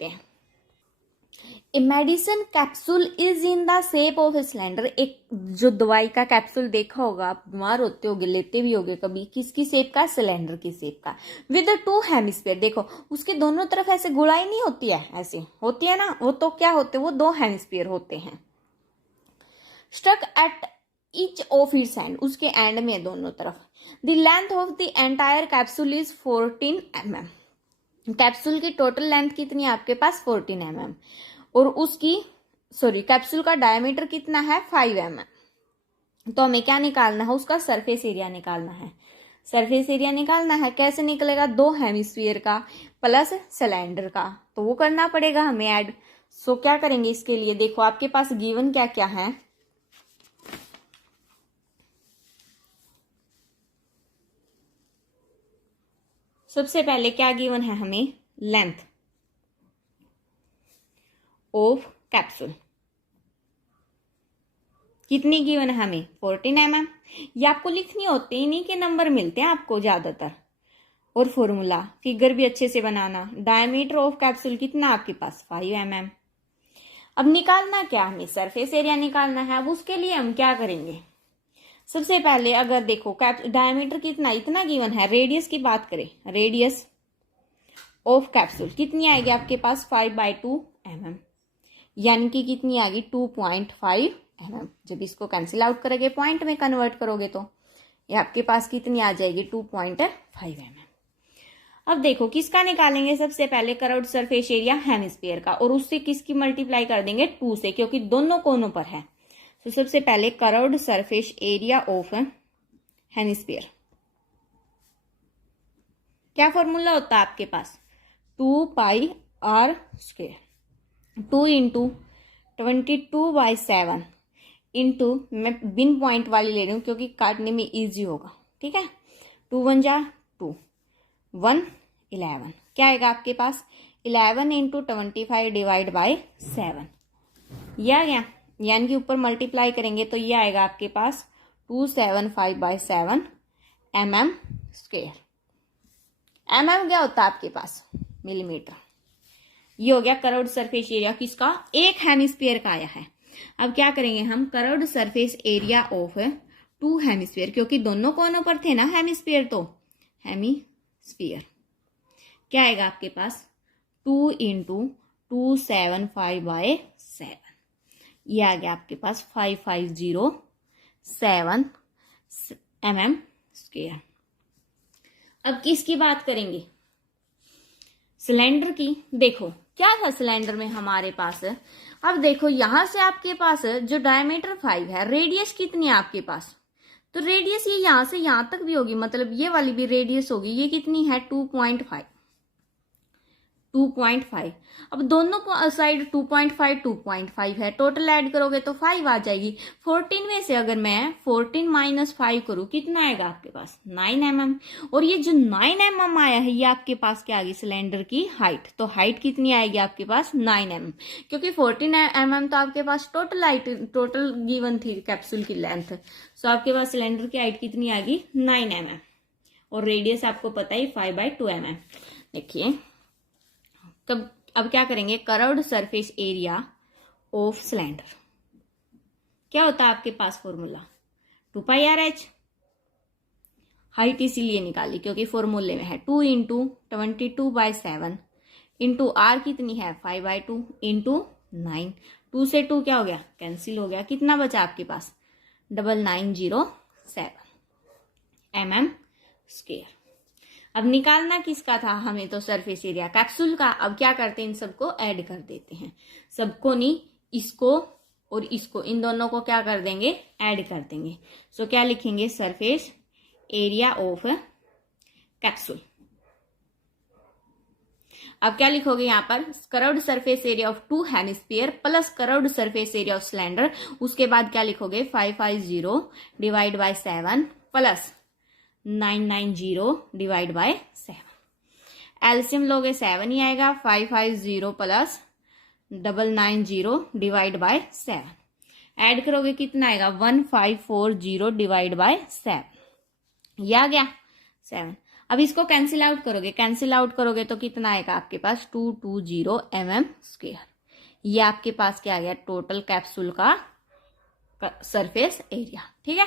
हैं। A medicine capsule is in the shape of a cylinder. एक जो दवाई का कैप्सूल देखा होगा, आप बीमार होते होगे, लेते भी होगे कभी, किसकी शेप का? सिलेंडर की शेप का, विद टू हेमिस्फीयर। देखो उसके दोनों तरफ ऐसे गुड़ाई नहीं होती है, ऐसे होती है ना, वो तो क्या होते हैं? वो दो हेमिस्फीयर होते हैं। Struck at each of its end, उसके एंड में दोनों तरफ। The length of the entire capsule is 14 mm। Capsule की टोटल लेंथ कितनी है आपके पास? 14 mm। और उसकी कैप्सूल का डायमीटर कितना है? 5 mm। तो हमें क्या निकालना है? उसका सरफेस एरिया निकालना है। सरफेस एरिया निकालना है, कैसे निकलेगा? दो हेमिस्फीयर का प्लस सिलेंडर का, तो वो करना पड़ेगा हमें ऐड। सो क्या करेंगे इसके लिए? देखो आपके पास गिवन क्या क्या है। सबसे पहले क्या गिवन है हमें? लेंथ ऑफ कैप्सूल कितनी गिवन है हमें? 14 mm। ये आपको लिखनी होती है, इन्हीं के नंबर मिलते हैं आपको ज्यादातर। और फॉर्मूला फिगर भी अच्छे से बनाना। डायमीटर ऑफ कैप्सूल कितना आपके पास? 5 mm। अब निकालना क्या हमें? सरफेस एरिया निकालना है। अब उसके लिए हम क्या करेंगे? सबसे पहले अगर देखो डायमीटर कितना, इतना गिवन है। रेडियस की बात करें, रेडियस ऑफ कैप्सूल कितनी आएगी आपके पास? 5/2 mm, यानी कि कितनी आएगी? 2.5 mm। जब इसको कैंसिल आउट करोगे, पॉइंट में कन्वर्ट करोगे, तो ये आपके पास कितनी आ जाएगी? 2.5 mm। अब देखो किसका निकालेंगे? सबसे पहले कर्व्ड सरफेस एरिया हेमिस्फीयर का, और उससे किसकी मल्टीप्लाई कर देंगे? 2 से, क्योंकि दोनों कोनों पर है। तो सबसे पहले curved surface area of hemisphere, क्या फॉर्मूला होता है आपके पास? 2πr²। 2 इंटू 22/7 इंटू, मैं बिन पॉइंट वाली ले रही हूं क्योंकि काटने में इजी होगा, ठीक है। 2 1 जा 2, 1 11, क्या आएगा आपके पास? 11 इंटू 25 डिवाइड बाय 7, ये आ गया। यानी कि ऊपर मल्टीप्लाई करेंगे तो ये आएगा आपके पास 275/7 mm²। mm क्या होता है आपके पास? मिलीमीटर। ये हो गया कर्व्ड सरफेस एरिया किसका? एक हेमिस्फीयर का आया है। अब क्या करेंगे हम? Curved surface area of 2 hemisphere, क्योंकि दोनों कोनों पर थे ना हेमिस्फीयर, तो हेमिस्फीयर क्या आएगा आपके पास? 2 इंटू 275/7, ये आ गया आपके पास 5507 mm²। अब किसकी बात करेंगे? सिलेंडर की। देखो क्या था सिलेंडर में हमारे पास? अब देखो यहां से आपके पास जो डायमीटर 5 है, रेडियस कितनी है आपके पास? तो रेडियस ये यहां से यहां तक भी होगी, मतलब ये वाली भी रेडियस होगी। ये कितनी है? 2.5। अब दोनों साइड 2.5 2.5 है, टोटल ऐड करोगे तो 5 आ जाएगी। 14 में से अगर मैं 14 माइनस 5 करूं, कितना आएगा आपके पास? 9 mm। और ये जो 9 mm आया है, ये आपके पास क्या आ गई? सिलेंडर की हाइट। तो हाइट कितनी आएगी आपके पास? 9 mm, क्योंकि 14 mm तो आपके पास टोटल हाइट, टोटल गिवन थी कैप्सूल की लेंथ। सो आपके पास सिलेंडर की हाइट कितनी आ गई? 9 mm। और रेडियस आपको पता ही 5/2 mm। देखिए तब अब क्या करेंगे? Curved surface area of cylinder क्या होता है आपके पास? Formula 2πrh। हाइट इसीलिए निकाली क्योंकि फॉर्मूले में है। 2 इंटू 22/7 इंटू आर कितनी है? 5/2 इंटू 9। 2 से 2 क्या हो गया? कैंसिल हो गया। कितना बचा आपके पास? 9907 mm²। अब निकालना किसका था हमें? तो सरफेस एरिया कैप्सूल का। अब क्या करते हैं? इन सबको ऐड कर देते हैं। सबको नहीं, इसको और इसको, इन दोनों को क्या कर देंगे? ऐड कर देंगे। सो क्या लिखेंगे? Surface area of capsule. अब क्या लिखोगे यहां पर? Curved surface area of 2 hemisphere plus curved surface area of cylinder. उसके बाद क्या लिखोगे? 550 divide by 7 plus 990 divide by 7। LCM लोगे 7 ही आएगा। 550 प्लस 990 डिवाइड बाय 7। ऐड करोगे कितना आएगा? 1540 डिवाइड बाय 7। ये आ गया 7। अब इसको कैंसिल आउट करोगे तो कितना आएगा आपके पास 220 mm²। ये आपके पास क्या आ गया, टोटल कैप्सूल का सरफेस एरिया। ठीक है।